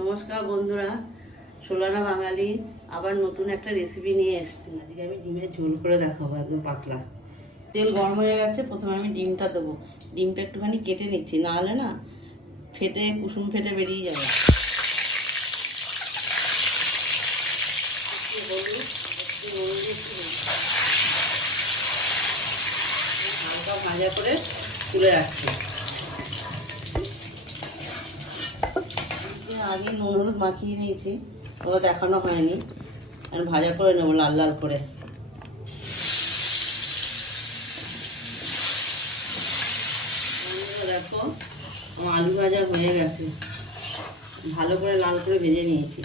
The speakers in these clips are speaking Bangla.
নমস্কার বন্ধুরা, সোলানা বাঙালি আবার নতুন একটা রেসিপি নিয়ে এসেছি। আজকে আমি ডিমের ঝোল করে দেখাবো একদম পাতলা। তেল গরম হয়ে গেছে, প্রথমে আমি ডিমটা দেবো। ডিমটা একটুখানি কেটে নিচ্ছি, নাহলে না ফেটে, কুসুম ফেটে বেরিয়ে যাবে। হালকা ভাজা করে তুলে রাখছি। আগে নুন হলুদ মাখিয়ে নিয়েছি ওটা দেখানো হয়নি। আর ভাজা করে নেব, লাল লাল করে। দেখো, আমার আলু ভাজা হয়ে গেছে। ভালো করে লাল করে ভেজে নিয়েছি।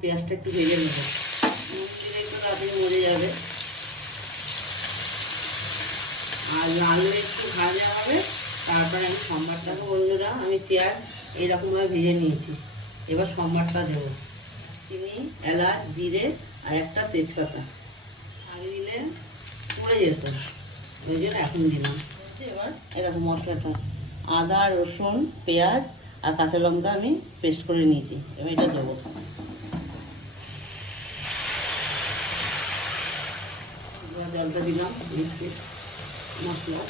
পেঁয়াজটা একটু ভেজে নেব। মরে যাবে। আর লাল একটু ভাজা হবে। তারপরে আমি সম্বারটাকে বন্ধুরা, আমি পেঁয়াজ এইরকমভাবে ভেজে নিয়েছি। এবার সম্বারটা দেবো। চিনি, এলাচ, জিরে আর একটা তেজপাতা। আগে দিলে পড়ে যেত। ওই জন্য এখন দিলাম। এবার এরকম মশলাটা। আদা, রসুন, পেঁয়াজ আর কাঁচা লঙ্কা আমি পেস্ট করে নিয়েছি। এবার এটা দেবো। জলটা দিলাম। মশলা।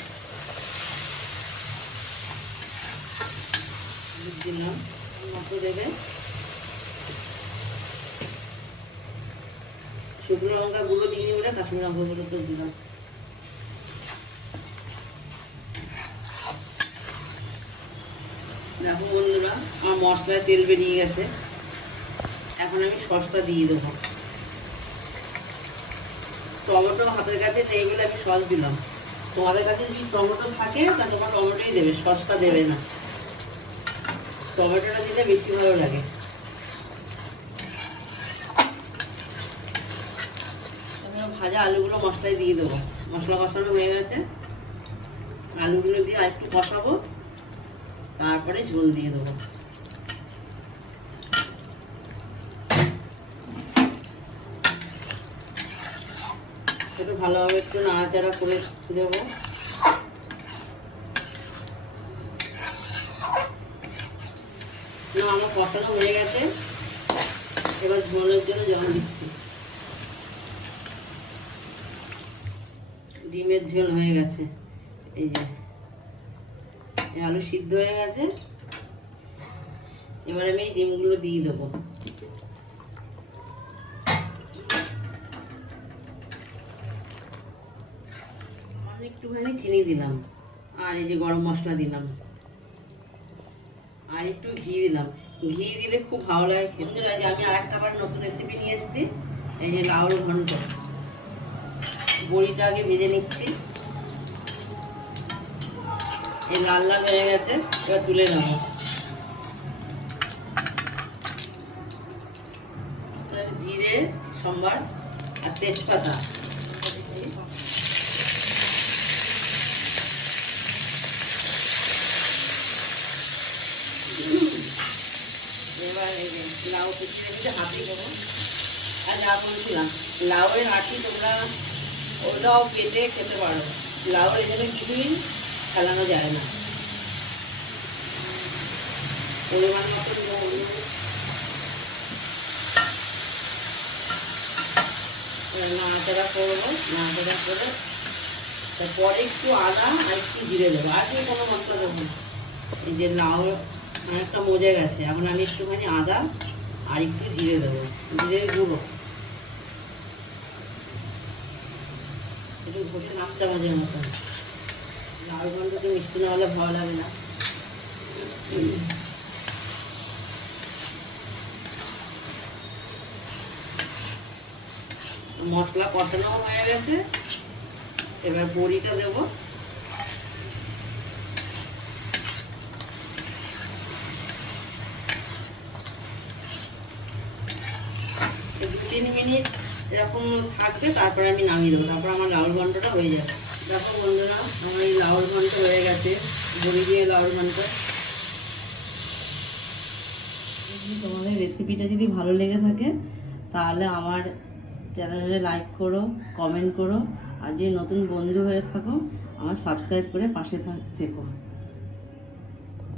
শুকনো লঙ্কা গুঁড়ো দিয়ে বলে কাশ্মীর লঙ্কা গুঁড়ো তো দিলাম। দেখো বন্ধুরা, আমার মশলায় তেল বেরিয়ে গেছে। এখন আমি সসটা দিয়ে দেবো। টমেটো হাতের কাছে নেই বলে আমি সস দিলাম। তোমাদের কাছে যদি টমেটো থাকে তা তোমার টমেটোই দেবে, সসটা দেবে না। টমেটোটা দিলে বেশি ভালো লাগে। ভাজা আলুগুলো মশলায় দিয়ে দেবো। মশলা কষানো হয়ে গেছে। আলুগুলো দিয়ে আর একটু কষাবো। তারপরে ঝোল দিয়ে দেবো। একটু ভালোভাবে একটু নাড়াচাড়া করে দেবো। না, আমার কষানো হয়ে গেছে। এবার ঝোলের জন্য জল দিচ্ছি। ডিমের ঝোল হয়ে গেছে। এই যে আলু সিদ্ধ হয়ে গেছে। এবার আমি ডিমগুলো দিয়ে দেবো। একটুখানি চিনি দিলাম। আর এই যে গরম মশলা দিলাম। আর একটু ঘি দিলাম। ঘি দিলে খুব ভালো লাগে খেতে। লাগে আমি আর একটা বার নতুন রেসিপি নিয়ে এসেছি। এই যে লাউর ঘন্ট। বড়িটা আগে ভেজে নিচ্ছি। এই লাল লাল হয়ে গেছে, এবার তুলে নেব। জিরে, সম্বার আর তেজপাতা এবার এই যে লাউ কুচিয়ে রেখেছি হাতে দেবো। আর যা বলছিলাম, লাউয়ের আটি তোমরা ওটাও কেটে খেতে পারো। লাউয়ের এখানে কিছুই ফেলানো যায় না। পরিমাণ মতো নাড়াচাড়া করব, নাড়াচাড়া করে তারপরে একটু আদা আর একটু জিরে দেবো। আর কি কোনো মশলা দেবো এই যে লাউ অনেকটা মজে গেছে। এখন আমি একটুখানি আদা আর একটু জিরে দেবো জিরে গুঁড়ো একটু ঘষে নাম চামচের মতো লাউ ঘন্ট তো মিষ্টি না হলে ভালো লাগে না। মশলা কষানো হয়ে গেছে। এবার বড়িটা দেবো। তিন মিনিট এরকম থাকবে, তারপরে আমি নামিয়ে দেবো। তারপর আমার লাউর ঘন্টটা হয়ে যাবে। দেখো বন্ধুরা, আমার এই লাউর ঘন্ট হয়ে গেছে। বড়ি দিয়ে লাউর ঘন্ট। তোমাদের রেসিপিটা যদি ভালো লেগে থাকে, তাহলে আমার চ্যানেলে লাইক করো কমেন্ট করো। আর যে নতুন বন্ধু হয়ে থাকো, আমার সাবস্ক্রাইব করে পাশে থাক, থেকো।